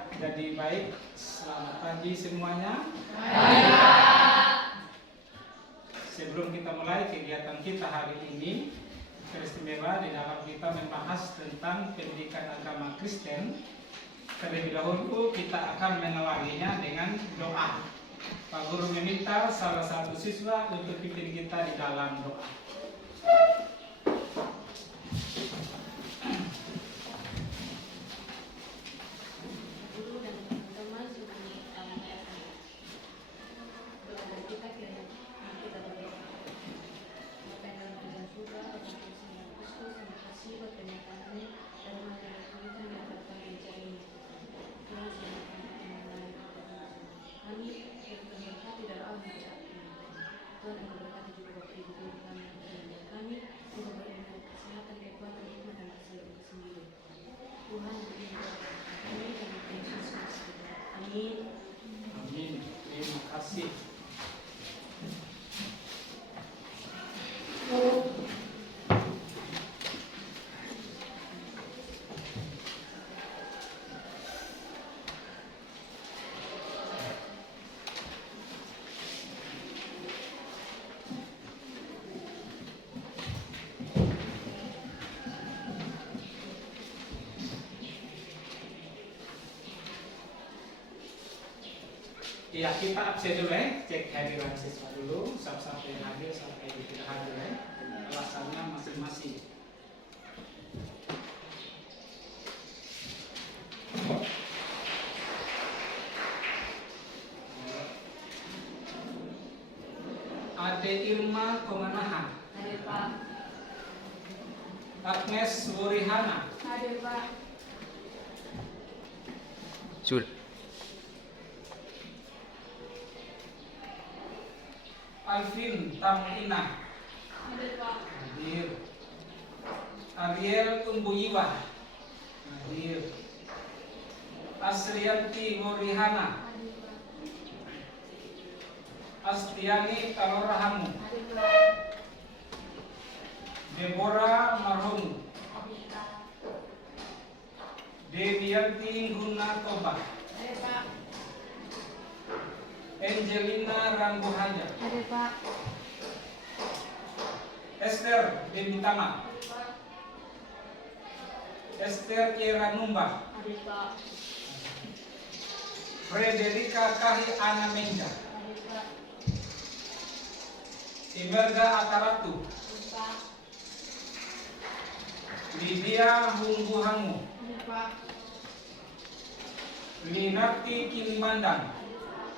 Ya, jadi baik. Selamat pagi semuanya. Sebelum kita mulai kegiatan kita hari ini, teristimewa di dalam kita membahas tentang pendidikan agama Kristen. Terlebih dahulu kita akan menawarinya dengan doa. Pak Guru meminta salah satu siswa untuk pimpin kita di dalam doa. Amin. Terima kasih. Ya, kita absen dulu ya, cek hadiran siswa dulu, siapa yang hadir, siapa yang tidak hadir ya, alasannya masing-masing. Ade Irma Komanahan. Hadir Pak. Agnes Wurihana. Hadir Pak. Sudah. Alvin Tamina. Hadir Pak. Hadir. Ariel Umbuyiwa. Hadir. Asrianti Wurihana. Hadir Pak. Astiani Talorahamu. Hadir Pak. Deborah Marhomu. Hadir Pak. Devianti Gunatoba. Hadir Pak. Angelina Rambuhaja. Hadir Pak. Esther Demitama. Hadir Pak. Esther Yeranumba. Hadir Pak. Frederika Kahi Anamenja. Hadir Pak. Imelda Ataratu. Hadir Pak. Lydia Hungguhangu. Hadir Pak. Linarti Kilimandang. Hadir Pak.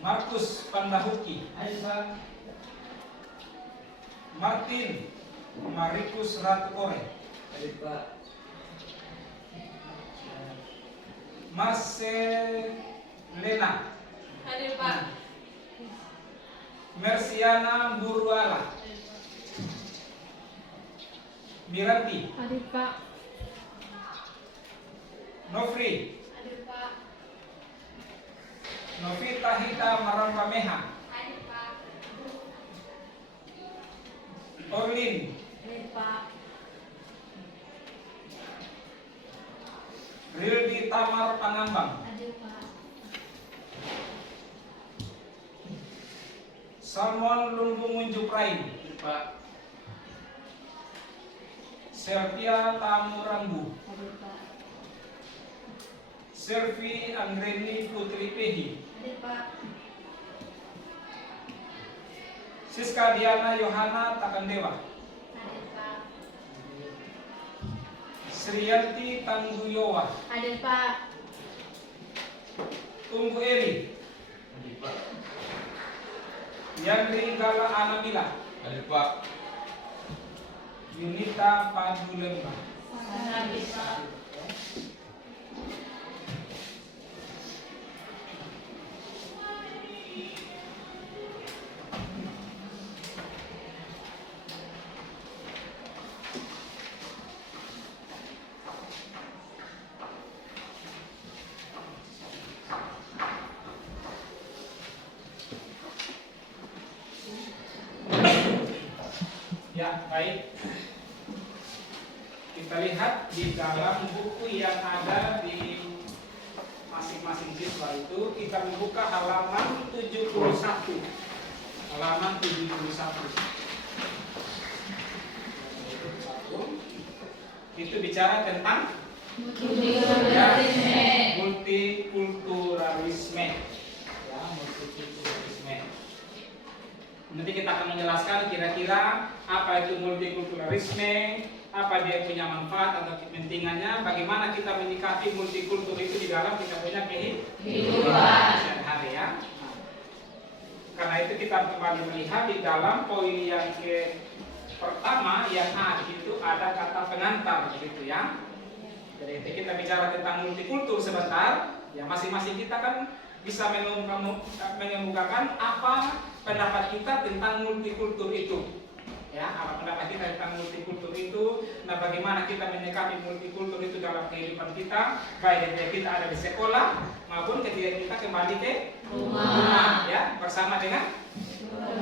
Markus Pandahuki. Martin Marikus Ratukore. Marcelena. Hadir Pak. Mersiana Buruala. Hadir Pak. Miranti. Hadir Pak. Nofri. Hadir Pak. Novita Hita Marampameha. Hadir Pak. Orlin. Hadir Pak. Rildi Tamar Pangambang. Hadir Pak. Salmon Lunggungunjuprain. Selvia Tamurambu. Hadir Pak. Selvi Anggreni Putri Pehi. Hadir Pak. Siska Diana Yohana Takandewa. Hadir Pak. Sriyanti Tangguyowa. Hadir Pak. Tunggu Eri. Yandri Gala Anabila. Yunita Padulemba. Hadir Pak. Ya, baik. Kita kita lihat di dalam buku yang ada di masing-masing siswa itu, kita membuka halaman 71. Halaman 71. Itu bicara tentang multikulturalisme. Ya, multikulturalisme. Nanti kita akan menjelaskan kira-kira apa itu multikulturalisme, apa dia punya manfaat atau kepentingannya, bagaimana kita menyikapi multikultur itu di dalam kita punya kehidupan sehari-hari ya. Nah, karena itu kita kembali melihat di dalam poin yang pertama yang A itu ada kata pengantar begitu ya. Jadi kita bicara tentang multikultur sebentar, ya masing-masing kita kan bisa mengemukakan apa pendapat kita tentang multikultur itu. Ya, apa pendapat kita tentang multikultur itu, nah bagaimana kita menyikapi multikultur itu dalam kehidupan kita, baik ketika kita ada di sekolah maupun ketika kita kembali ke rumah ya, bersama dengan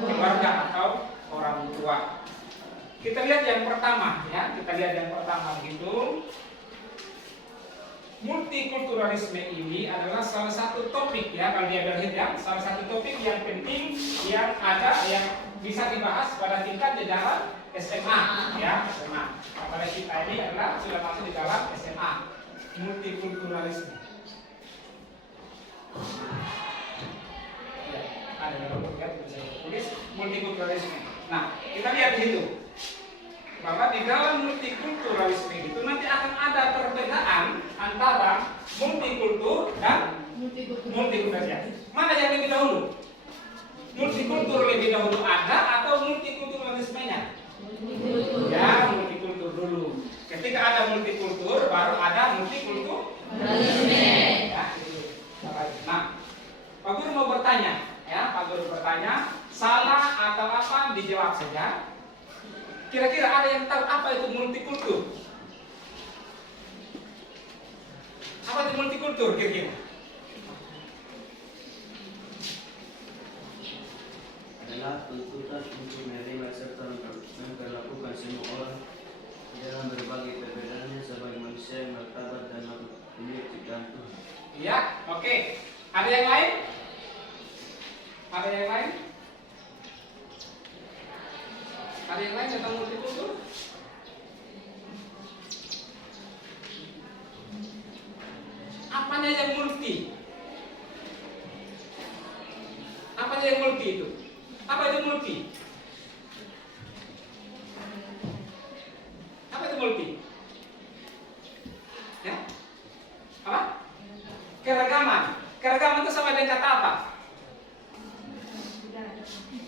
keluarga atau orang tua. Kita lihat yang pertama ya, kita lihat yang pertama begitu. Multikulturalisme ini adalah salah satu topik ya, kalau dia berhit ya, salah satu topik yang penting yang ada yang bisa dibahas pada tingkat jajaran SMA ya, SMA. Apalagi kita ini adalah sudah masuk di dalam SMA. Multikulturalisme. Ya, ada dalam buku ya, bisa tulis multikulturalisme. Nah, kita lihat di situ bahwa di dalam multikulturalisme itu nanti akan ada perbedaan antara multikultur dan multikulturalisme. Mana yang lebih dahulu? Multikultur lebih dahulu ada atau multikulturalismenya? Ya, multikultur dulu. Ketika ada multikultur baru ada multikulturalisme. Ya, gitu. Nah, Pak Guru mau bertanya, ya, Pak Guru bertanya, salah atau apa dijawab saja. Kira-kira ada yang tahu apa itu multikultur? Apa itu multikultur kira-kira? Adalah tuntutan untuk menerima serta memperlakukan semua orang dalam berbagai perbedaannya sebagai manusia yang martabat dan memiliki ciptaan Tuhan. Iya, oke. Ada yang lain? Ada yang lain? Ada yang lain tentang multikultur? Apanya yang multi? Apanya yang multi itu? Apa itu multi? Apa itu multi? Ya? Apa? Keragaman. Keragaman itu sama dengan kata apa?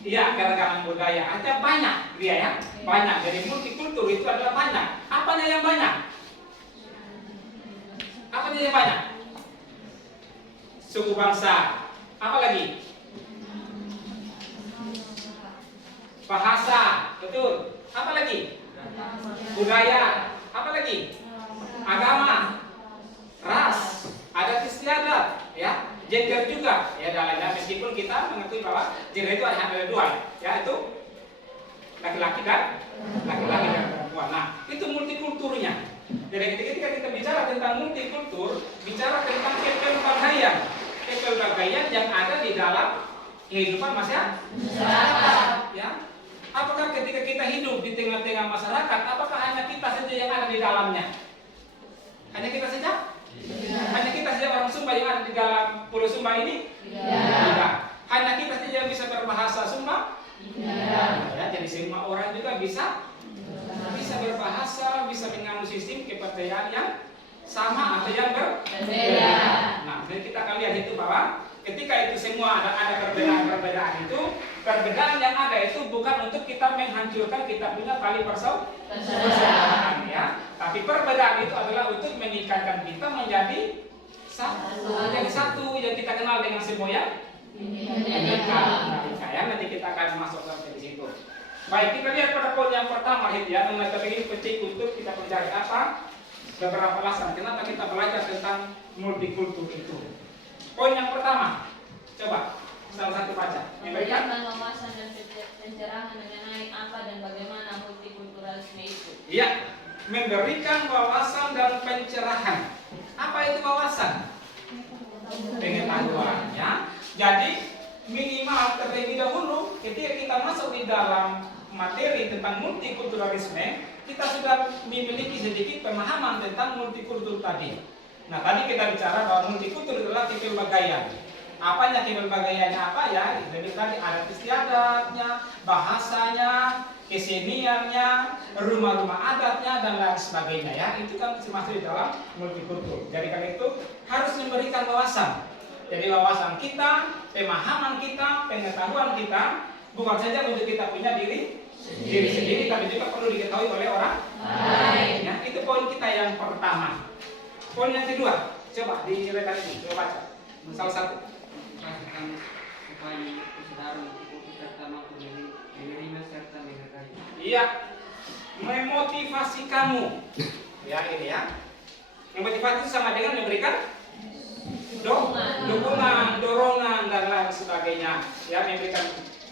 Iya, keragaman budaya. Ada banyak dia ya, banyak. Jadi multikultur itu adalah banyak. Apanya yang banyak? Apanya yang banyak? Suku bangsa. Apa lagi? Bahasa, betul. Apa lagi? Budaya. Apa lagi? Agama, ras, adat istiadat, ya. Gender juga, ya dalamnya meskipun kita mengetahui bahwa gender itu hanya ada dua, ya itu laki-laki dan perempuan. Nah, itu multikulturnya. Jadi ketika kita bicara tentang multikultur, bicara tentang kepelbagaian yang ada di dalam kehidupan masyarakat. Ya, apakah ketika kita hidup di tengah-tengah masyarakat, apakah hanya kita saja yang ada di dalamnya? Hanya kita saja? Hanya kita saja orang Sumba yang ada di dalam Pulau Sumba ini? Tidak. Hanya kita saja yang bisa berbahasa Sumba? Tidak. Ya, jadi semua orang juga bisa berbahasa, bisa mengambil sistem kepercayaan yang sama atau yang berbeda. Nah, jadi kita akan lihat itu bahwa ketika itu semua ada perbedaan itu, perbedaan yang ada itu bukan untuk kita menghancurkan kita punya tali persaudaraan ya, tapi perbedaan itu adalah untuk mengikatkan kita menjadi satu yang kita kenal dengan semboyan ya. Nanti kita akan masuk sampai di situ. Baik, kita lihat pada poin yang pertama ya, mengenai topik ini penting untuk kita pelajari apa beberapa alasan kenapa kita belajar tentang multikultur itu. Poin yang pertama, coba salah satu baca. Memberikan wawasan dan pencerahan mengenai apa dan bagaimana multikulturalisme itu. Iya, memberikan wawasan dan pencerahan. Apa itu wawasan? Pengetahuan, ya. Jadi minimal terlebih dahulu ketika kita masuk di dalam materi tentang multikulturalisme, kita sudah memiliki sedikit pemahaman tentang multikultur tadi. Nah, tadi kita bicara bahwa multikultur adalah kepelbagaian. Apanya kepelbagaiannya apa ya? Lebih tadi adat istiadatnya, bahasanya, keseniannya, rumah-rumah adatnya dan lain sebagainya ya. Itu kan termasuk di dalam multikultur. Jadi karena itu harus memberikan wawasan. Jadi wawasan kita, pemahaman kita, pengetahuan kita bukan saja untuk kita punya diri sendiri, tapi juga perlu diketahui oleh orang lain. Ya, itu poin kita yang pertama. Poin yang kedua, coba diceritakan ini, coba baca. Salah satu. Rasakan supaya kesedaran serta mampu menerima serta menghargai. Iya, memotivasi kamu. Ya ini ya. Memotivasi itu sama dengan memberikan dukungan, dorongan dan lain sebagainya. Ya, memberikan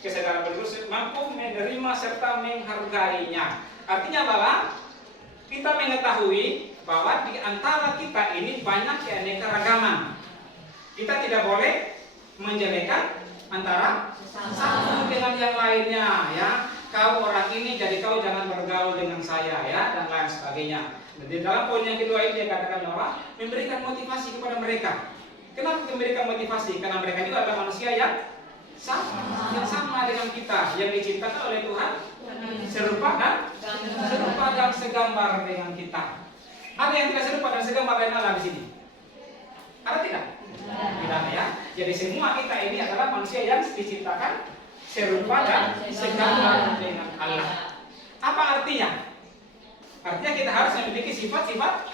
kesadaran berikut mampu menerima serta menghargainya. Artinya bahwa kita mengetahui bahwa di antara kita ini banyak keanekaragaman. Kita tidak boleh menjelekan antara satu dengan yang lainnya, ya. Kau orang ini, jadi kau jangan bergaul dengan saya, ya, dan lain sebagainya. Di dalam poin yang kedua ini dia katakan bahwa memberikan motivasi kepada mereka. Kenapa memberikan motivasi? Karena mereka juga adalah manusia yang sama dengan kita, yang diciptakan oleh Tuhan, serupa dan segambar dengan kita. Ada yang tidak serupa dan segambar dengan Allah di sini? Ada tidak? Tidak ada ya. Jadi semua kita ini adalah manusia yang diciptakan serupa dan segambar dengan Allah. Apa artinya? Artinya kita harus memiliki sifat-sifat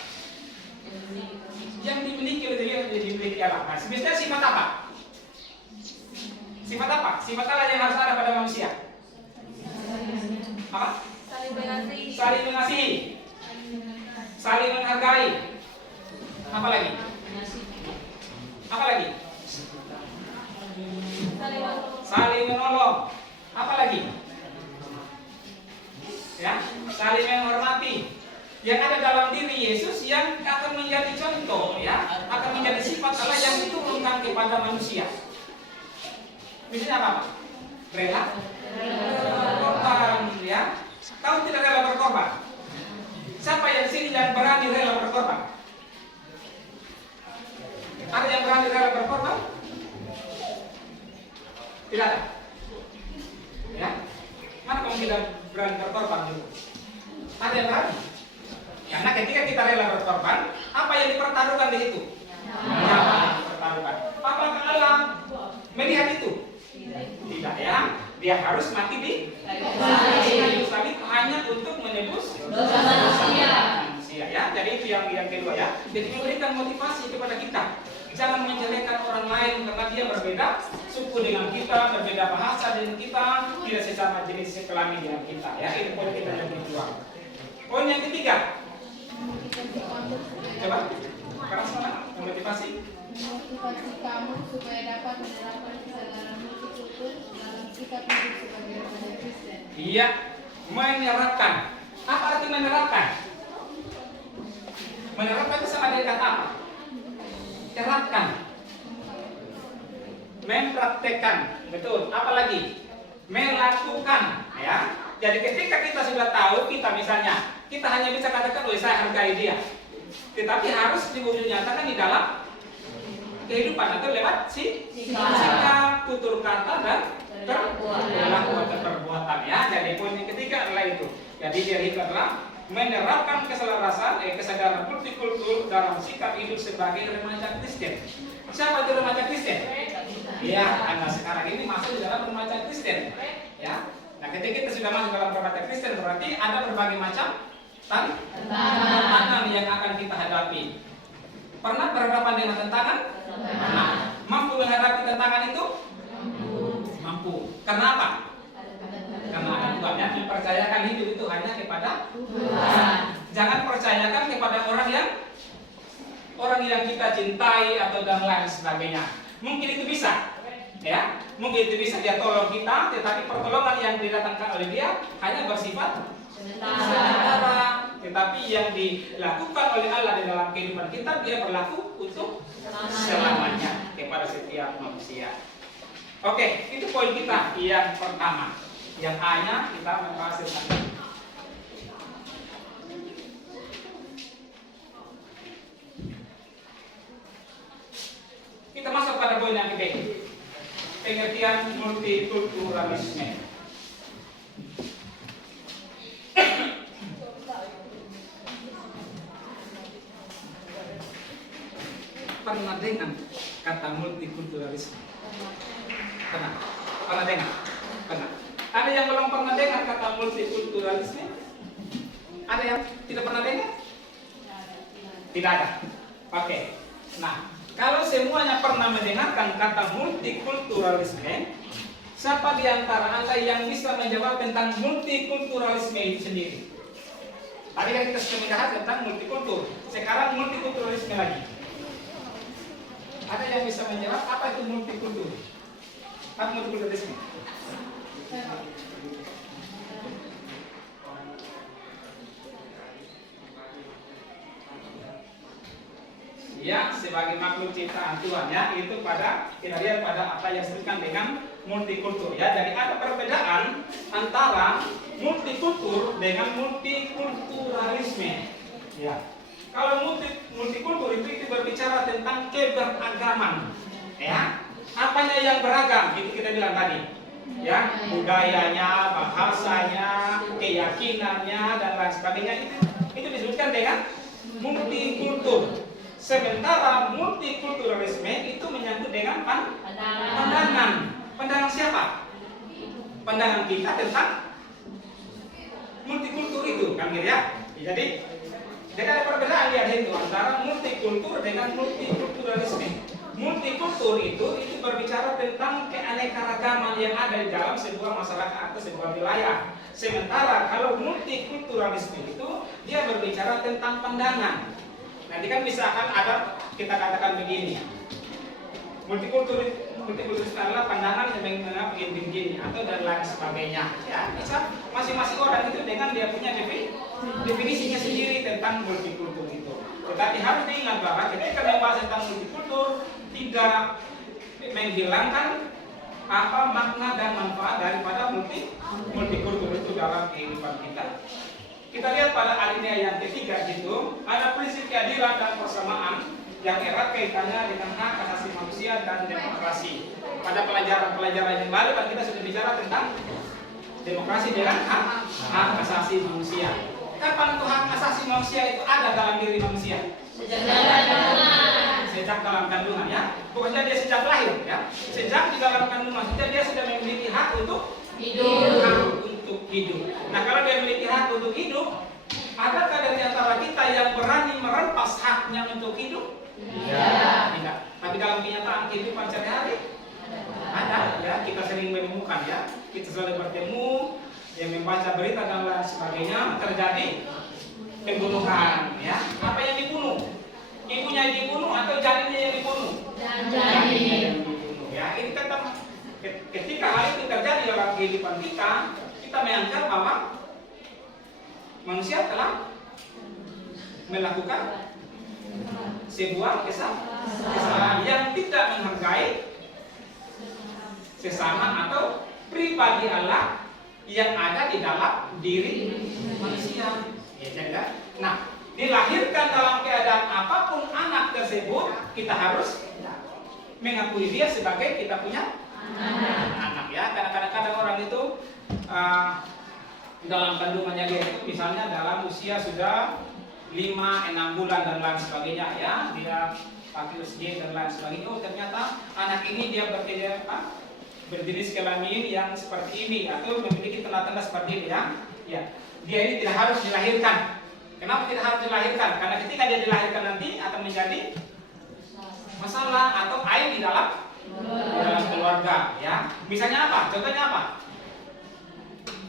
yang dimiliki oleh Dia, yang dimiliki Allah. Nah, sebenarnya sifat apa? Sifat apa? Sifat Allah yang harus ada pada manusia. Apa? Saling mengasihi. Saling mengasihi. Saling menghargai. Apa lagi? Apa lagi? Saling menolong. Apa lagi? Ya, saling menghormati. Yang ada dalam diri Yesus yang akan menjadi contoh, ya, akan menjadi sifat Allah yang diturunkan kepada manusia. Misalnya apa? Rela berkorban, ya. Tahu tidak rela berkorban? Siapa yang sini yang berani rela berkorban? Ada yang berani rela berkorban? Tidak ada. Ya. Mana kamu tidak berani berkorban dulu? Ada yang berani? Karena ketika kita rela berkorban, apa yang dipertaruhkan di situ? Nyawa yang dipertaruhkan. Apakah Allah melihat itu? Tidak ya. Dia harus mati di kayu salib hanya untuk menebus dosa manusia. Ya. Jadi itu yang kedua ya. Jadi memberikan motivasi kepada kita. Jangan menjelekan orang lain karena dia berbeda suku dengan kita, berbeda bahasa dengan kita, tidak sesama jenis kelamin dengan kita. Ya, itu poin kita yang kedua. Poin yang ketiga. Coba, karena sama memotivasi. Memotivasi kamu supaya dapat menerapkan kesadaran multikultur dalam sikap hidup sebagai remaja Kristen. Iya, menerapkan. Apa arti menerapkan? Menerapkan itu sama dengan kata apa? Terapkan, mempraktekkan, betul. Apalagi melakukan, ya. Jadi ketika kita sudah tahu, kita misalnya, kita hanya bisa katakan, oh saya hargai dia. Tetapi harus diwujudnyatakan di dalam kehidupan atau lewat sikap, tutur kata dan perlakuan dan perbuatan, ya. Jadi poin yang ketiga adalah itu. Jadi dari itu adalah menerapkan kesadaran multikultur dalam sikap hidup sebagai remaja Kristen. Siapa itu remaja Kristen? Ya, Anda sekarang ini masuk di dalam remaja Kristen. Ya. Nah, ketika kita sudah masuk dalam remaja Kristen berarti ada berbagai macam tantangan yang akan kita hadapi. Pernah berhadapan dengan tantangan? Pernah. Mampu menghadapi tantangan itu? Mampu. Kenapa? Karena ada Tuhan yang mempercayakan hidup itu hanya kepada Tuhan. Jangan percayakan kepada orang yang kita cintai atau dan lain sebagainya. Mungkin itu bisa, ya. Mungkin itu bisa dia tolong kita, tetapi pertolongan yang didatangkan oleh dia hanya bersifat sementara, tetapi yang dilakukan oleh Allah di dalam kehidupan kita, dia berlaku untuk selamanya kepada setiap manusia. Oke, itu poin kita yang pertama. Yang A-nya kita membahas tentang kita masuk pada poin yang kedua, pengertian multikulturalisme. Pernah dengar kata multikulturalisme? Pernah dengar? Pernah. Ada yang belum pernah dengar kata multikulturalisme? Ada yang tidak pernah dengar? Tidak ada. Oke. Nah, kalau semuanya pernah mendengarkan kata multikulturalisme, siapa di antara Anda yang bisa menjawab tentang multikulturalisme itu sendiri? Tadi kan kita sudah membahas tentang multikultur. Sekarang multikulturalisme lagi. Ada yang bisa menjawab apa itu multikultur? Apa multikulturalisme? Ya, sebagai makhluk ciptaan Tuhan ya, itu pada kita lihat pada apa yang disebutkan dengan multikultur ya. Jadi ada perbedaan antara multikultur dengan multikulturalisme. Ya. Kalau multikultur itu berbicara tentang keberagaman, ya. Apanya yang beragam? Itu kita bilang tadi, ya. Budayanya, bahasanya, keyakinannya dan lain sebagainya itu disebutkan dengan multikultur. Sementara multikulturalisme itu menyangkut dengan pandangan. Pandangan siapa? Pandangan kita tentang multikultur itu, kan gitu ya. Jadi ada perbedaan di itu antara multikultur dengan multikulturalisme. Multikultur itu berbicara tentang keanekaragaman yang ada di dalam sebuah masyarakat atau sebuah wilayah. Sementara kalau multikulturalisme itu dia berbicara tentang pandangan. Nanti kan misalkan ada kita katakan begini, multikulturalisme adalah pandangan yang mengenai begini atau dan lain sebagainya. Ya, bisa masing-masing orang itu dengan dia punya definisinya sendiri tentang multikultur itu. Tetapi harus diingat bahwa ketika membahas tentang multikultur tidak menghilangkan apa makna dan manfaat daripada multikultur itu dalam kehidupan kita. Kita lihat pada alinea yang ketiga itu ada prinsip keadilan dan persamaan yang erat kaitannya dengan hak asasi manusia dan demokrasi. Pada pelajaran yang lalu kan kita sudah bicara tentang demokrasi dengan hak asasi manusia. Kapan tuh hak asasi manusia itu ada dalam diri manusia? Sejak dalam kandungan ya. Pokoknya dia sejak lahir ya. Sejak di dalam kandungan dia sudah memiliki hak untuk hidup. Nah, kalau dia memiliki hak untuk hidup, adakah dari antara kita yang berani merampas haknya untuk hidup? Tidak. Tapi dalam kenyataan kehidupan sehari-hari ada ya, kita sering menemukan ya. Kita selalu bertemu yang membaca berita dan lain sebagainya, terjadi pembunuhan ya. Apa yang dibunuh? Ibunya yang dibunuh atau janinnya yang dibunuh? Janinnya yang dibunuh ya. Ini tetap ketika hal itu terjadi dalam kehidupan kita menganggap bahwa manusia telah melakukan sebuah kesalahan yang tidak menghargai sesama atau pribadi Allah yang ada di dalam diri manusia. Ya, nah, dilahirkan dalam keadaan apapun anak tersebut, kita harus mengakui dia sebagai kita punya anak ya. Kadang-kadang orang itu dalam kandungannya dia itu misalnya dalam usia sudah 5-6 bulan dan lain sebagainya ya, dia pakai usia dan lain sebagainya. Oh, ternyata anak ini dia berjenis kelamin yang seperti ini atau memiliki tanda-tanda seperti ini ya. Ya, dia ini tidak harus dilahirkan. Kenapa tidak harus dilahirkan? Karena ketika dia dilahirkan nanti akan menjadi masalah atau aib di dalam keluarga ya. Misalnya apa? Contohnya apa?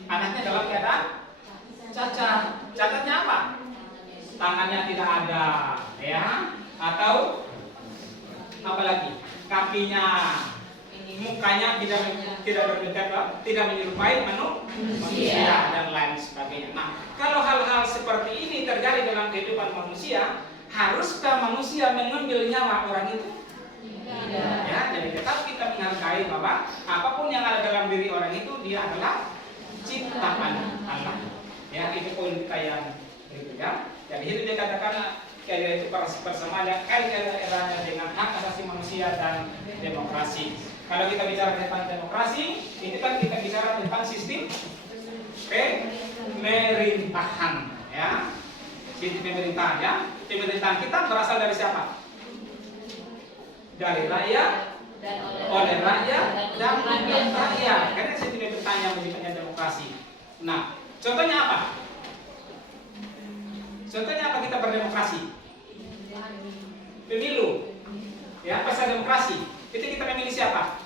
Anaknya dalam keadaan cacat. Cacatnya apa? Tangannya tidak ada ya, atau apa lagi? Kakinya, mukanya tidak berdekat, tidak menyerupai manusia dan lain sebagainya. Nah, kalau hal-hal seperti ini terjadi dalam kehidupan manusia, haruskah manusia mengambil nyawa orang itu? Ya, jadi tetap kita menghargai bahwa apapun yang ada dalam diri orang itu dia adalah ciptaan Allah. Ya, itu poin kita yang berikutnya. Jadi itu dia katakan itu persamaannya kaitannya dengan hak asasi manusia dan demokrasi. Kalau kita bicara tentang demokrasi, ini kan kita bicara tentang sistem pemerintahan, ya. Sistem pemerintahan, ya. Pemerintahan kita berasal dari siapa? Dari rakyat, oleh rakyat, dan untuk rakyat. Karena sistem pemerintahan yang menyebutnya demokrasi. Nah, contohnya apa? Contohnya apa kita berdemokrasi? Pemilu. Ya, pasal demokrasi. Itu kita memilih siapa?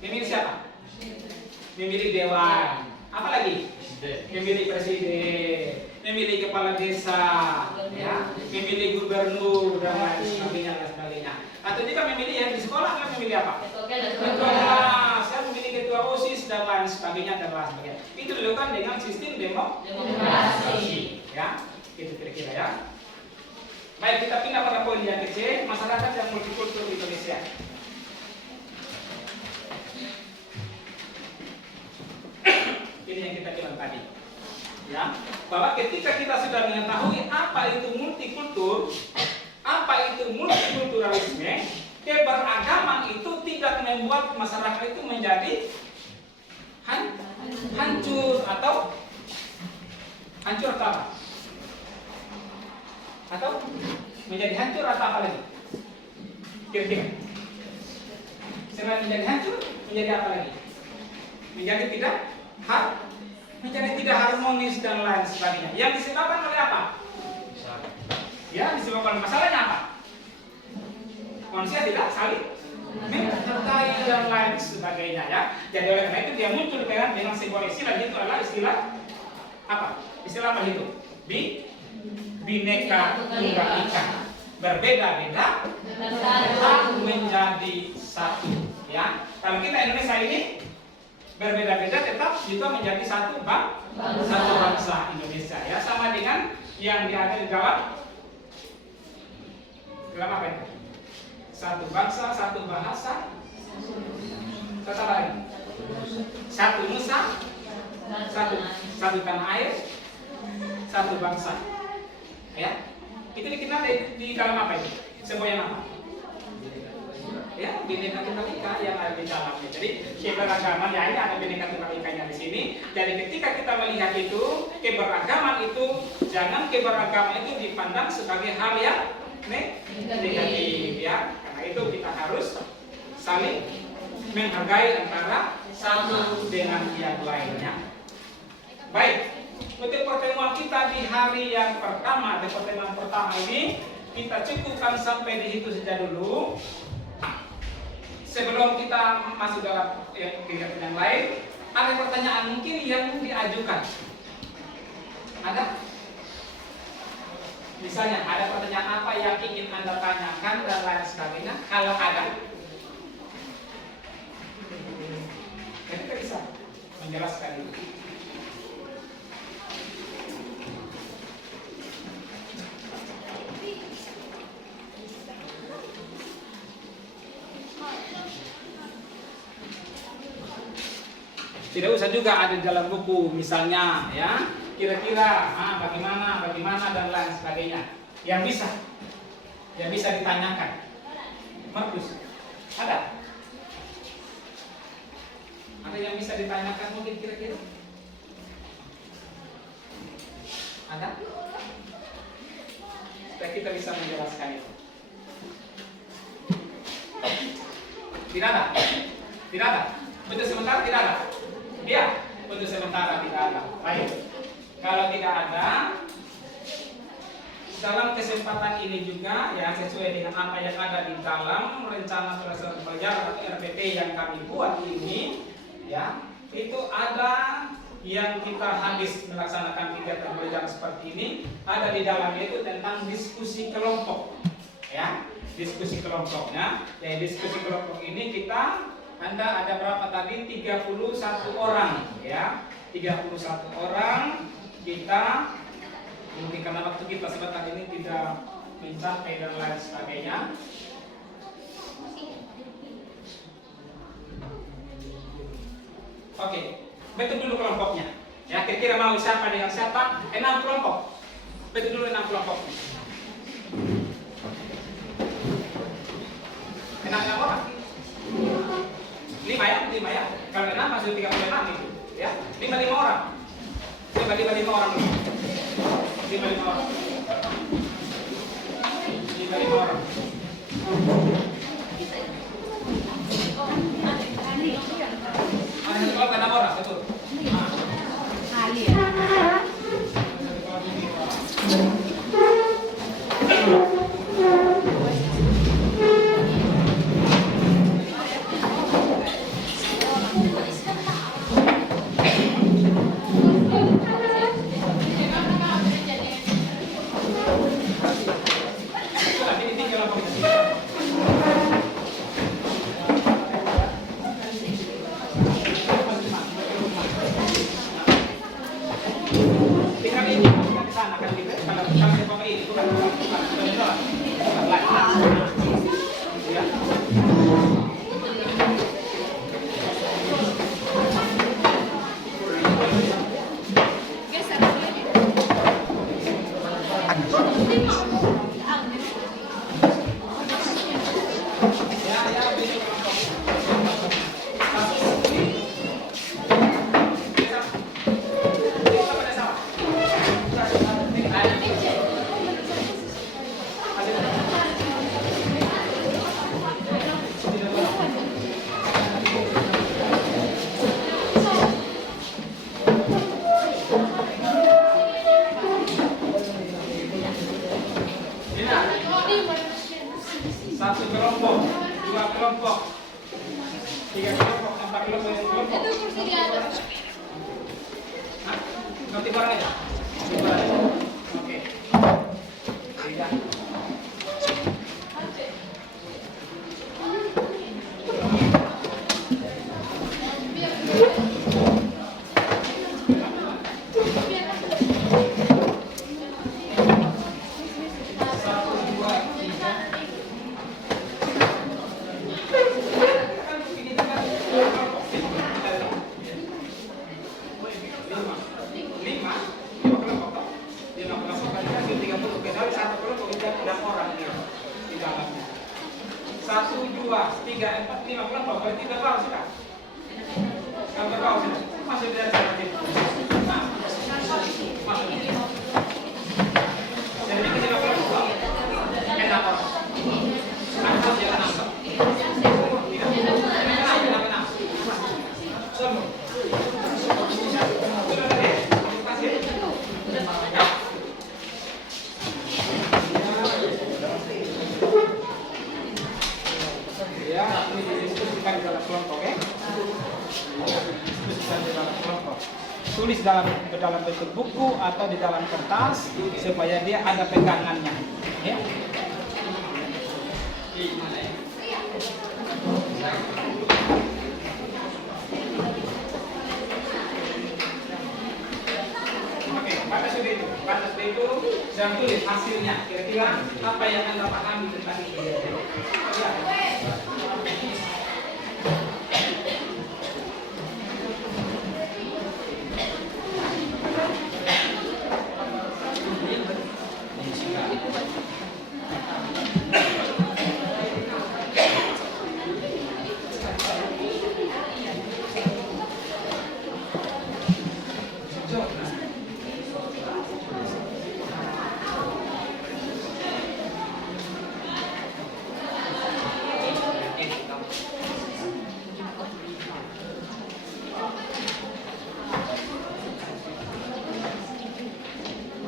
Memilih siapa? Memilih dewan. Apa lagi? Memilih presiden, memilih kepala desa, ya, memilih gubernur dan lain sebagainya. Atau jika memilih yang di sekolah, kan memilih apa? Ketua kelas, kan memilih ketua OSIS dan lain sebagainya. Itu dilakukan dengan sistem demokrasi, ya. Itu kira-kira, ya. Baik, kita pindah pada poin yang kecil, masyarakat yang multikultur di Indonesia. Ini yang kita bilang tadi, ya, bahwa ketika kita sudah mengetahui apa itu multikulturalisme, keberagaman itu tidak membuat masyarakat itu menjadi hancur atau apa? Atau menjadi hancur atau apa lagi? Kira-kira. Selain menjadi hancur, menjadi apa lagi? Menjadi tidak harmonis dan lain sebagainya. Yang disebabkan oleh apa? Ya, disebabkan masalahnya apa? Manusia tidak saling menghargai dan lain sebagainya, ya. Jadi oleh karena itu dia muncul dengan sebuah istilah, itu adalah istilah apa? Istilah apa itu? Bineka Tunggal Ika. Berbeda-beda tetap menjadi satu, ya. Kalau kita Indonesia ini berbeda-beda tetap juga menjadi satu bangsa Indonesia, ya, sama dengan yang diada di dalam apa itu? Satu bangsa, satu bahasa, satu lagi, satu nusa, satu tanah air, satu bangsa, ya. Itu dikenal di dalam apa itu? Semboyan apa? Ya, Bineka Tunggal Ika yang ada di dalamnya. Jadi keberagaman, ya, ini ada Bineka Tunggal Ikanya di sini. Jadi ketika kita melihat itu, keberagaman itu jangan keberagaman itu dipandang sebagai hal yang negatif, ya. Karena itu kita harus saling menghargai antara satu dengan yang lainnya. Baik, untuk pertemuan kita di hari yang pertama, di pertemuan pertama ini kita cukupkan sampai di situ saja dulu. Sebelum kita masuk dalam kegiatan yang lain, ada pertanyaan mungkin yang diajukan. Ada? Misalnya, ada pertanyaan apa yang ingin Anda tanyakan dan lain sebagainya? Kalau ada, kita bisa menjelaskan itu. Tidak usah juga ada di dalam buku, misalnya, ya, kira-kira bagaimana dan lain sebagainya. Yang bisa ditanyakan. Markus, ada yang bisa ditanyakan mungkin kira-kira? Ada? Supaya kita bisa menjelaskan itu. Tidak ada. Untuk sementara tidak ada. Ya, untuk sementara tidak ada. Baik. Kalau tidak ada, dalam kesempatan ini juga, ya, sesuai dengan apa yang ada di dalam rencana pelaksanaan pelajaran atau RPT yang kami buat ini, ya, itu ada yang kita habis melaksanakan kegiatan belajar seperti ini, ada di dalamnya itu tentang diskusi kelompok, ya, diskusi kelompoknya. Ya, diskusi kelompok ini kita Anda ada berapa tadi? 31 orang ya. 31 orang. Kita mungkin karena waktu kita sebentar ini tidak mencapai dan lain sebagainya. Oke, bentuk dulu kelompoknya. Ya, kira-kira mau siapa dengan siapa? 6 kelompok. Bentuk dulu 6 kelompok. 6 orang. 5 ya. Kalau 6 masuk 36 itu, ya. 5 orang. 5 orang dulu. 5 orang. 5 orang. Ada satu kelompok 6 orang, betul. Ali ya. Satu kelompok, 2 kelompok, 3 kelompok, 4 kelompok, 5 kelompok. Itu kursi di atas. Hah? Nanti barang aja. Oke. Tiga. Satu, dua, tiga, empat, lima kelompok. Berarti berapa sudah? Gambar bawah sudah. Masuk dari sana. Nah, masuk. Jadi kita 5 kelompok. Enak orang. Angkat jangan angkat. Tidak kenal. Semua. Ya, ini didiskusikan di dalam kelompok, ya. Diskusikan di dalam kelompok. Tulis dalam bentuk buku atau di dalam kertas supaya dia ada pegangannya, ya. Oke, batas itu saya tulis hasilnya. Kira-kira apa yang Anda pahami tentang itu? Ya.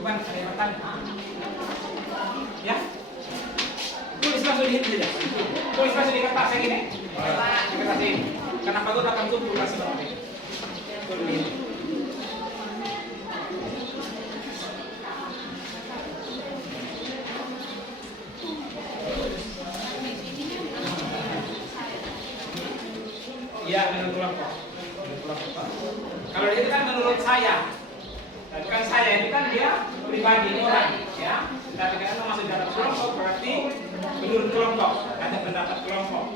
Bukan kalimantan. Ya. Tulis langsung di sini. Tulis langsung di kertas yang ini. Di kertas ini. Karena patut akan tumpul kasih bawah ini. Tulis di sini. Ya, menurut kelompok. Kalau itu kan menurut saya. Dan kan saya itu kan dia pribadi orang, ya. Tapi kalau masuk dalam kelompok berarti menurut kelompok, ada pendapat kelompok.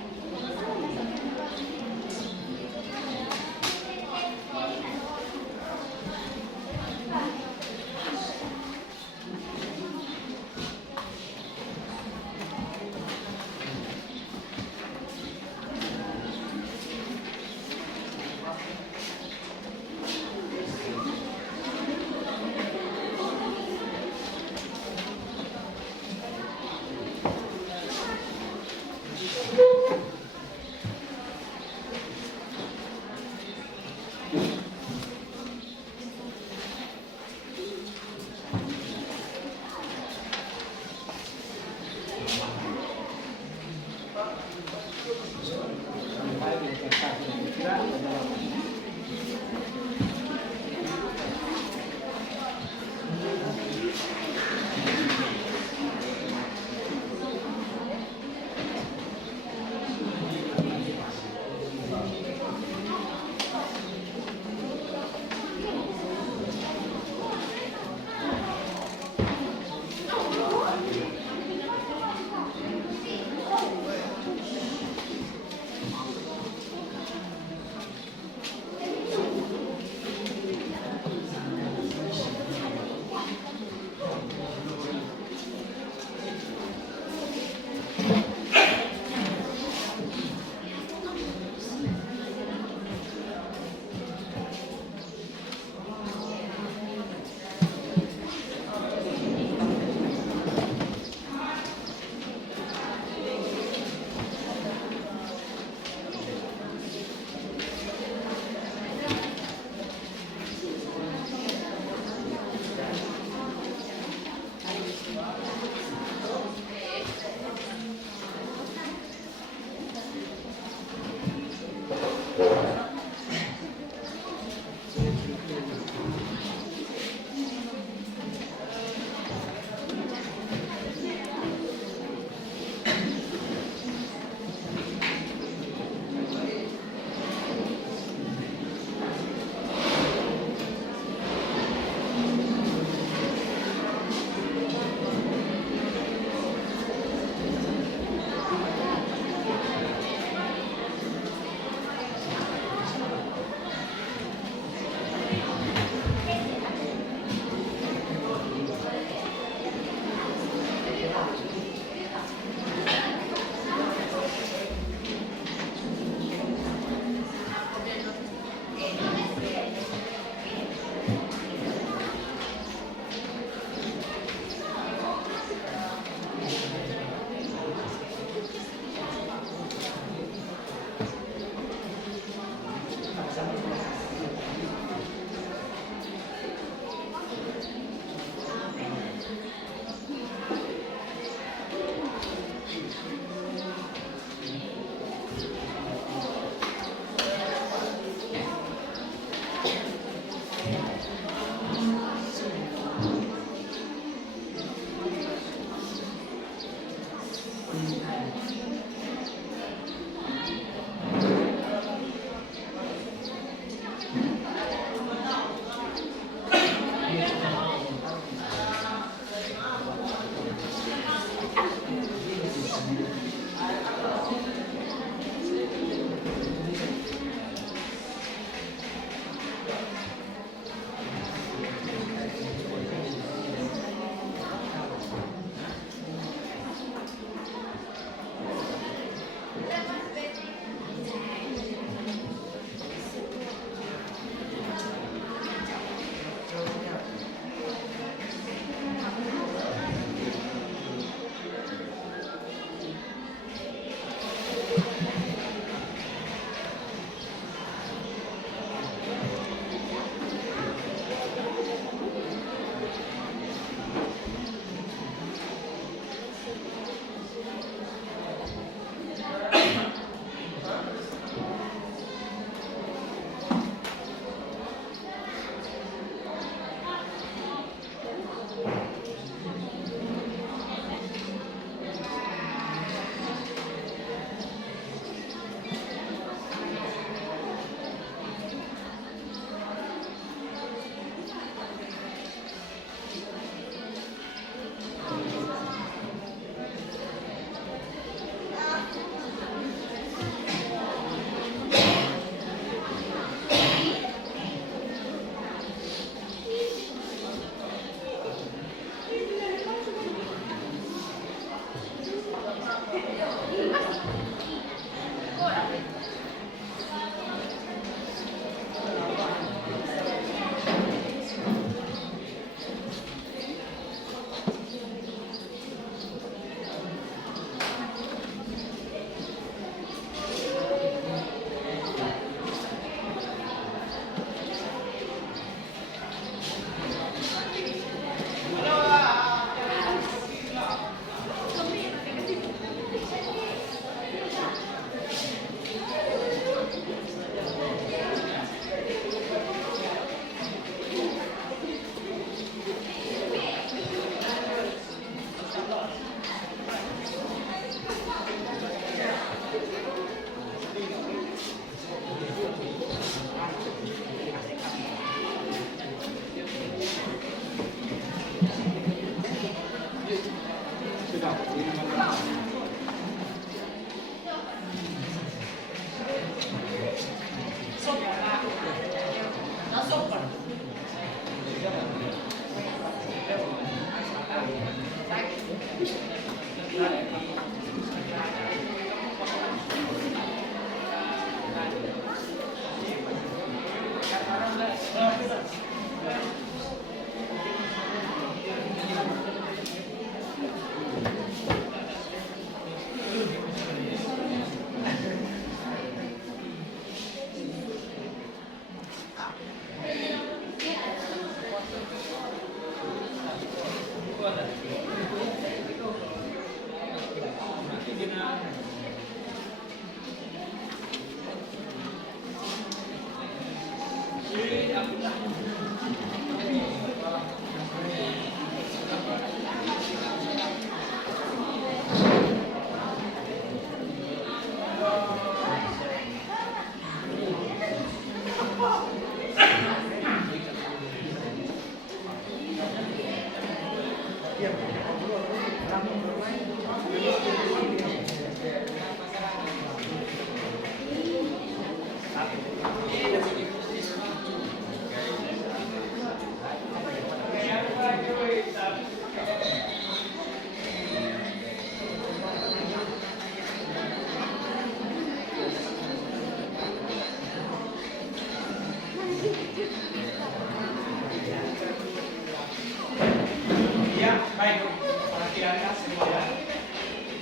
Ya, baik. Perhatiannya semuanya.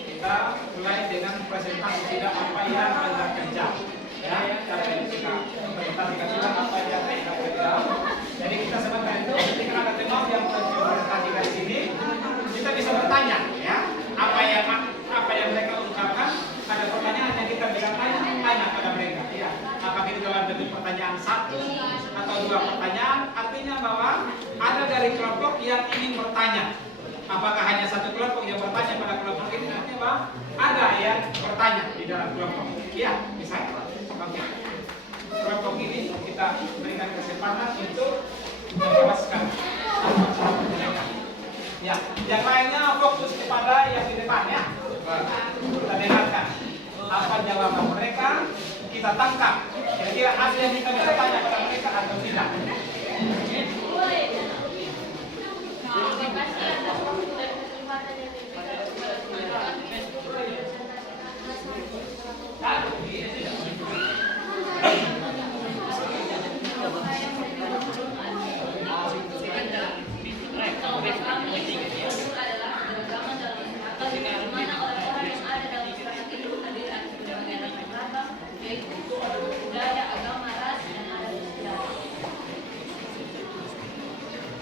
Kita mulai dengan presentasi kita apa yang Anda kerja. Ya, kita presentasikan apa yang Anda kerja. Jadi kita sebentar itu ketika ada tema yang presentasikan di sini, kita bisa bertanya, ya, apa yang mereka ungkapkan. Ada pertanyaan yang kita bisa tanya pada mereka. Ya, apakah itu dalam bentuk pertanyaan satu atau dua pertanyaan? Artinya bahwa ada dari kelompok yang ingin bertanya. Apakah hanya satu kelompok yang bertanya pada kelompok ini? Artinya bahwa ada yang bertanya di dalam kelompok. Iya, bisa. Oke. Kelompok ini kita berikan kesempatan untuk menjelaskan. Ya, yang lainnya fokus kepada yang di depan ya. Kita dengarkan apa jawaban mereka, kita tangkap. Kira-kira ada yang kita bisa tanya pada mereka atau tidak? Terima kasih atas waktu dan kesempatan yang diberikan kepada kami untuk budaya, agama, ras, dan adat istiadat.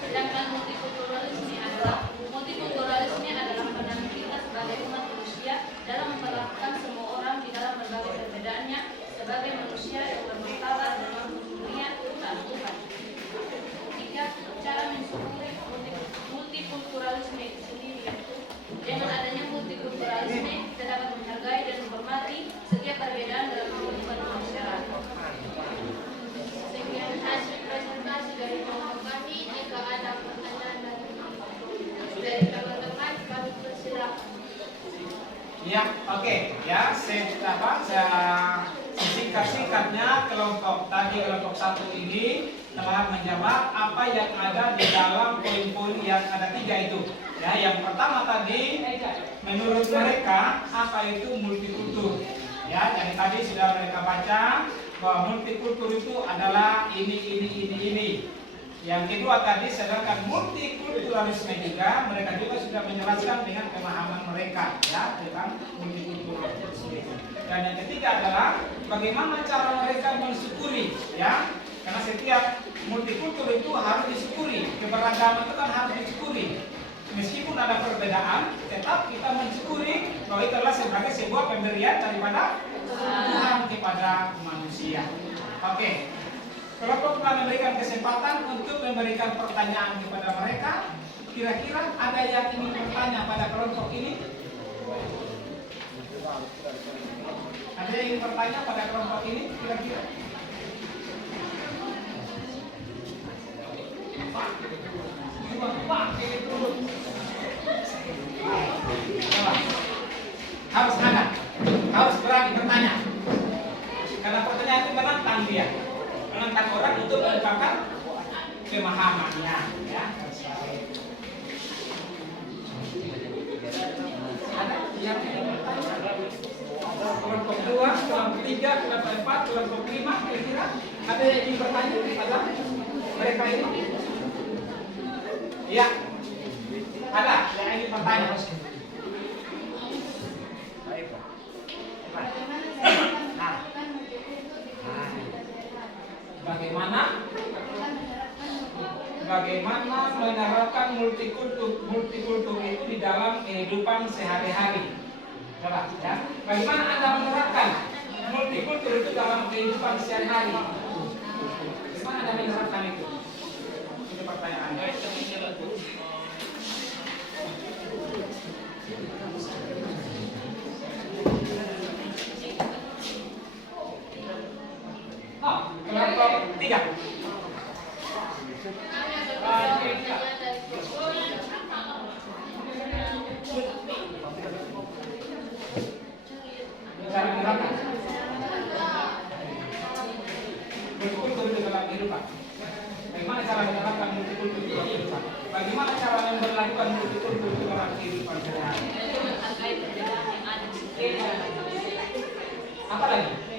Sedangkan multikulturalisme adalah pandangan kita sebagai umat manusia dalam memperlakukan semua orang di dalam berbagai perbedaannya sebagai manusia yang bermartabat dan mampu dunia tak Tuhan. Tiga, cara mensyukuri multikulturalisme itu sendiri yaitu dengan adanya multikulturalisme kita dapat menghargai dan menghormati setiap perbedaan dalam kehidupan masyarakat. Sekian hasil presentasi dari kelompok kami. Jika ada pertanyaan dari teman-teman, kami persilakan. Ya, oke. Ya, singkat-singkatnya kelompok satu ini telah menjawab apa yang ada di dalam poin-poin yang ada 3 itu. Ya, yang pertama tadi menurut mereka apa itu multikultur. Ya, jadi tadi sudah mereka baca bahwa multikultur itu adalah ini. Yang kedua tadi sedangkan multikulturalisme juga mereka juga sudah menjelaskan dengan pemahaman mereka ya tentang multikulturalisme. Dan yang ketiga adalah bagaimana cara mereka mensyukuri ya. Karena setiap multikultur itu harus disyukuri, keberagaman itu kan harus disyukuri. Meskipun ada perbedaan, tetap kita mensyukuri bahwa itu adalah sebagai sebuah pemberian daripada Tuhan kepada manusia. Oke. Kelompok telah memberikan kesempatan untuk memberikan pertanyaan kepada mereka. Kira-kira ada yang ingin bertanya pada kelompok ini? Ada yang ingin bertanya pada kelompok ini? Kira-kira? harus ada, harus berani bertanya. Karena pertanyaan itu menantang dia, menantang orang untuk mengungkapkan pemahamannya, ya. Ada yang kelompok 2, kelompok 3, kelompok 4, kelompok 5, kira-kira ada yang ingin bertanya kepada mereka ini? Ya, ada yang ingin bertanya. Bagaimana menerapkan multikultur itu di dalam kehidupan sehari-hari? Coba, ya. Bagaimana Anda menerapkan multikultur itu dalam kehidupan sehari-hari? Bagaimana Anda menerapkan itu? Ini pertanyaan. Kelompok 3. Cara menerapkan multikultur itu dalam kehidupan. Bagaimana cara menerapkan multikultur dalam kehidupan? Bagaimana cara memperlakukan multikultur dalam kehidupan sehari-hari? Apa lagi?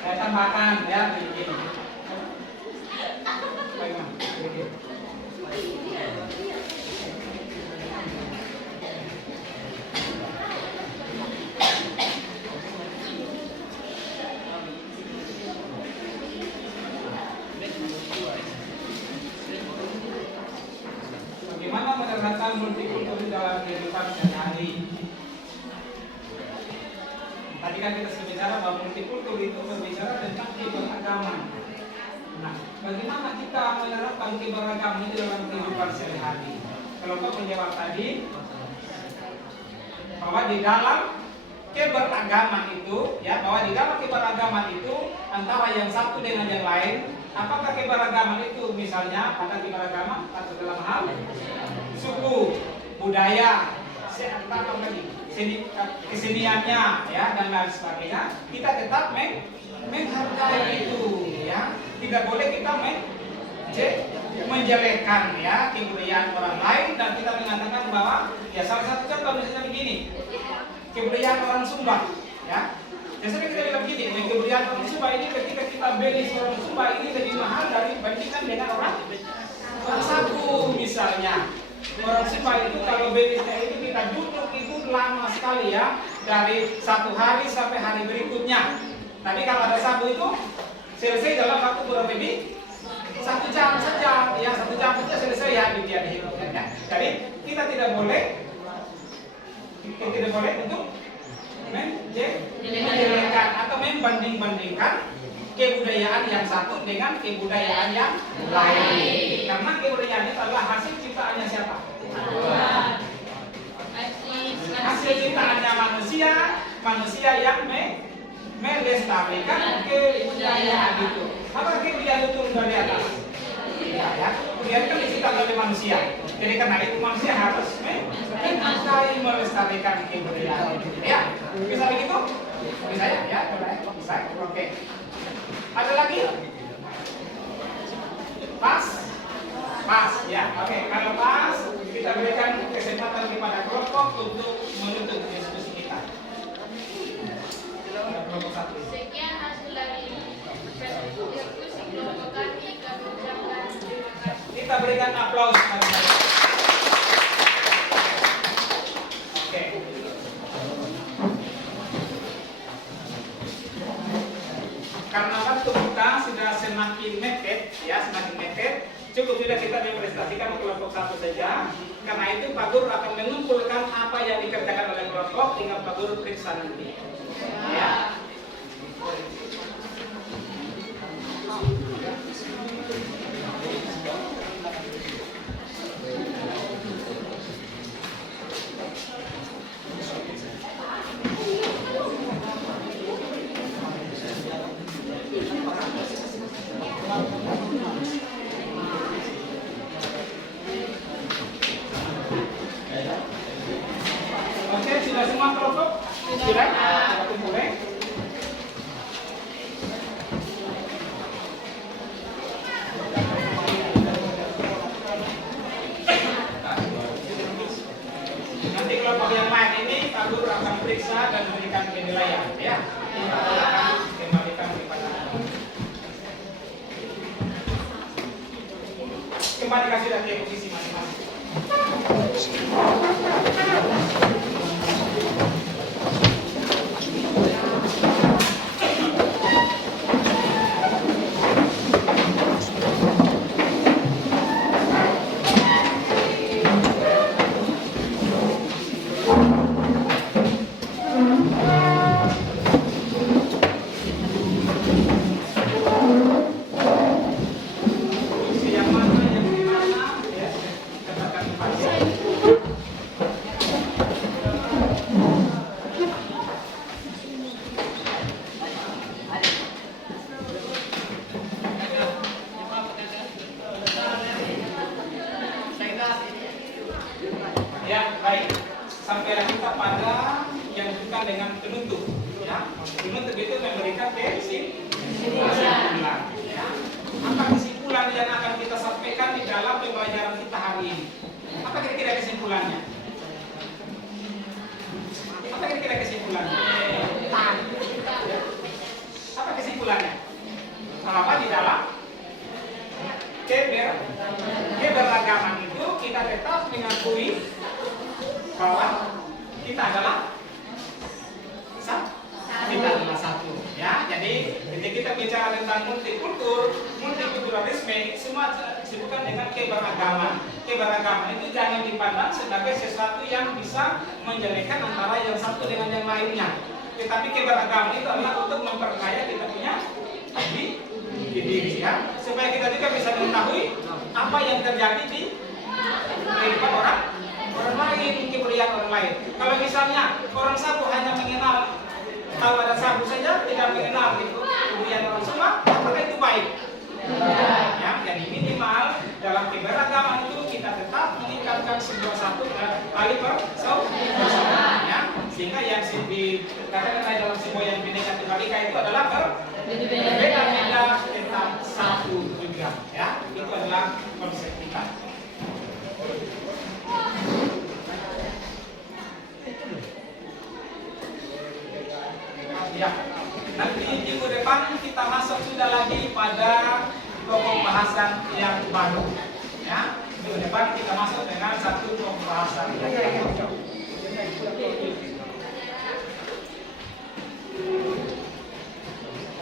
Saya tambahkan ya begini. Bagaimana? Bagaimana menerapkan multikultur dalam kehidupan sehari-hari? Tadi kan kita sudah bicara bahwa multikultur itu berbicara tentang keberagaman. Nah, bagaimana kita menerapkan keberagaman itu dalam kehidupan sehari-hari? Kelompok menjawab tadi bahwa di dalam keberagaman itu, ya, bahwa di dalam keberagaman itu antara yang satu dengan yang lain, apakah keberagaman itu misalnya ada keberagaman atau dalam hal suku, budaya, keseniannya, ya, dan lain sebagainya, kita tetap menghargai itu, ya. Tidak boleh kita menjelekkan, ya, kebudayaan orang lain, dan kita mengatakan bahwa, ya, salah satu contoh misalnya begini, kebudayaan orang Sumba, ya. Biasanya kita bilang begini, kebudayaan orang Sumba ini ketika kita beli orang Sumba ini lebih mahal dibandingkan dengan orang Sabu misalnya. Orang Sumba itu kalau belisnya itu kita duduk itu lama sekali, ya, dari 1 hari sampai hari berikutnya. Tapi kalau ada Sabu itu selesai dalam waktu kurang lebih 1 jam saja, ya, 1 jam saja selesai, ya, dia dihitung, ya. Jadi kita tidak boleh untuk menjelekkan atau membanding-bandingkan kebudayaan yang satu dengan kebudayaan yang lain. Karena kebudayaan itu adalah hasil ciptaannya siapa? Hasil ciptaannya manusia yang melestarikan kebudayaan itu. Apa kebudayaan itu dari atas? Tidak, ya. Kebudayaan kan diciptakan oleh manusia. Jadi karena itu manusia harus menghargai melestarikan kebudayaan itu. Ya, bisa begitu? Bisa, ya, bisa. Oke. Ada lagi? Pas, ya. Oke. Kalau pas, kita berikan kesempatan kepada kelompok untuk menutup diskusi kita. Kelompok 1. Sekian hasil dari diskusi kelompok kami. Kami ucapkan terima kasih. Kita berikan aplaus kepada mereka. Oke. Karena waktu kita sudah semakin mepet, ya, cukup sudah kita mempresentasikan kelompok 1 saja. Karena itu Pak Guru akan mengumpulkan apa yang dikerjakan oleh kelompok, tinggal Pak Guru periksa nanti. Ya. Sudah semua kelompok? Sudah? Kita mulai. Nanti kelompok yang lain ini Pak Guru akan periksa dan memberikan penilaian, ya. Kita akan kembalikan kepada Anda. Kembalikan sudah ke posisi masing-masing. Ya, baik. Sampailah kita pada yang bukan dengan penutup. Ya, penutup itu memberikan kesimpulan. Ya. Apa kesimpulan yang akan kita sampaikan di dalam pembelajaran kita hari ini? Apa kira-kira kesimpulannya? Apa kira-kira kesimpulannya? Apa kesimpulannya? Apa di dalam keberagaman itu kita tetap mengakui bahwa kita adalah satu, ya. Jadi ketika kita bicara tentang multikulturalisme, semua disebutkan dengan keberagaman. Keberagaman itu jangan dipandang sebagai sesuatu yang bisa menjadikan antara yang satu dengan yang lainnya. Tetapi keberagaman itu adalah untuk memperkaya kita punya diri, ya, supaya kita juga bisa mengetahui apa yang terjadi di kehidupan orang lain, kemuliaan orang lain. Kalau misalnya orang sabu hanya mengenal kalau ada sabu saja, tidak mengenal kemuliaan orang semua, apakah itu baik? Ya, jadi minimal dalam keberagaman itu kita tetap meningkatkan sebuah satu tali persaudaraan, ya, sehingga yang dikatakan dalam sebuah yang bineka tunggal ika itu adalah berbeda-beda tentang satu juga, ya. Itu adalah konsep kita. Ya, nanti minggu depan kita masuk sudah lagi pada pokok bahasan yang baru. Ya, minggu depan kita masuk dengan satu pokok bahasan yang baru.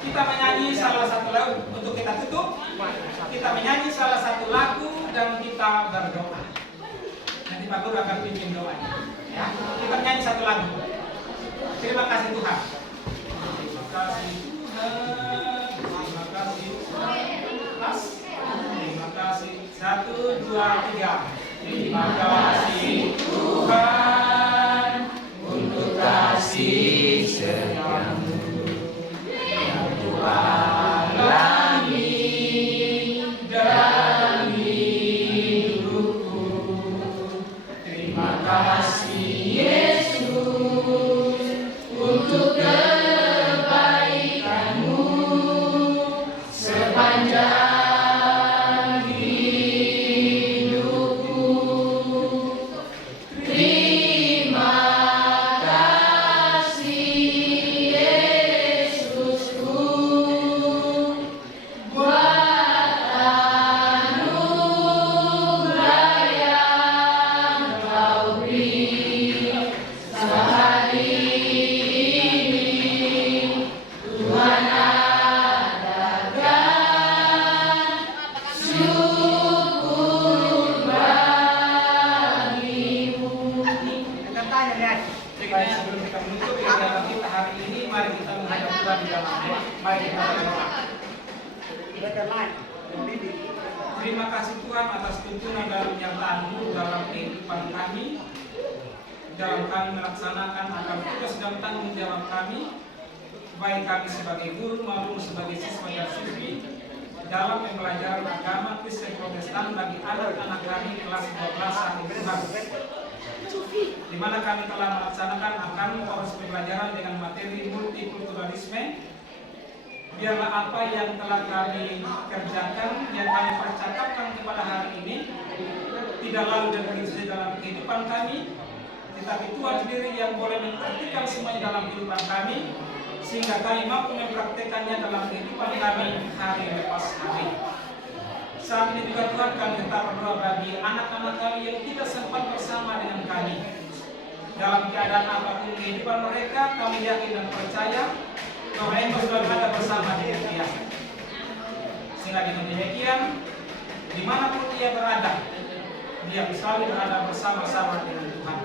Kita menyanyi salah satu lagu untuk kita tutup. Kita menyanyi salah satu lagu dan kita berdoa. Nanti Pak Guru akan pimpin doanya. Ya, kita menyanyi satu lagu. Terima kasih Tuhan. Terima kasih. 1, 2, 3. Terima kasih Tuhan untuk kasih setiamu yang Tuhan alami dalam hidupku. Terima kasih Yesus untuk terima kasih Tuhan atas tuntunan dan penyertaan-Mu dalam kehidupan kami, dalam kami melaksanakan akan tugas dan tanggung jawab kami, baik kami sebagai guru maupun sebagai siswa dan siswi dalam pembelajaran agama Kristen Protestan bagi anak-anak kami kelas 12 sampai Tuhan. di mana kami telah melaksanakan akan proses pembelajaran dengan materi multikulturalisme. Biarlah apa yang telah kami kerjakan, yang kami percakapkan kepada hari ini, tidak lalu dan begitu saja dalam kehidupan kami, tetapi Tuhan sendiri yang boleh mempraktikkan semuanya dalam kehidupan kami, sehingga kami mampu mempraktikkannya dalam kehidupan kami hari lepas hari. Saat ini juga Tuhan, kami tetap berdoa bagi anak-anak kami yang tidak sempat bersama dengan kami. Dalam keadaan apapun kehidupan mereka, kami yakin dan percaya bahwa Engkau selalu ada bersama dengan dia. Sehingga dengan demikian, dimanapun dia berada, dia selalu berada bersama-sama dengan Tuhan.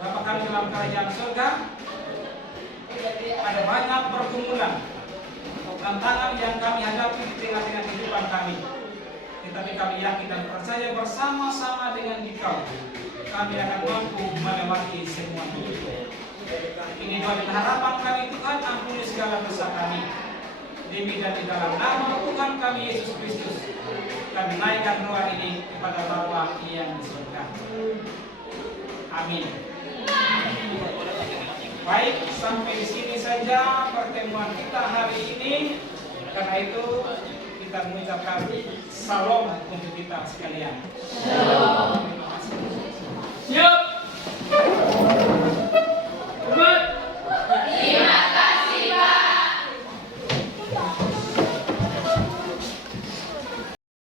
Bapa kami dalam kerajaan surga, ada banyak pergumulan, tantangan yang kami hadapi di tengah-tengah kehidupan kami. Tetapi kami yakin dan percaya bersama-sama dengan Engkau, kami akan mampu melewati semua itu. Ini doa dan harapan kami Tuhan, ampuni segala dosa kami. Demi dan di dalam nama Tuhan kami Yesus Kristus, kami naikkan doa ini kepada Bapa yang di surga. Amin. Baik, sampai di sini saja pertemuan kita hari ini. Karena itu kita mengucapkan salam untuk kita sekalian. Shalom.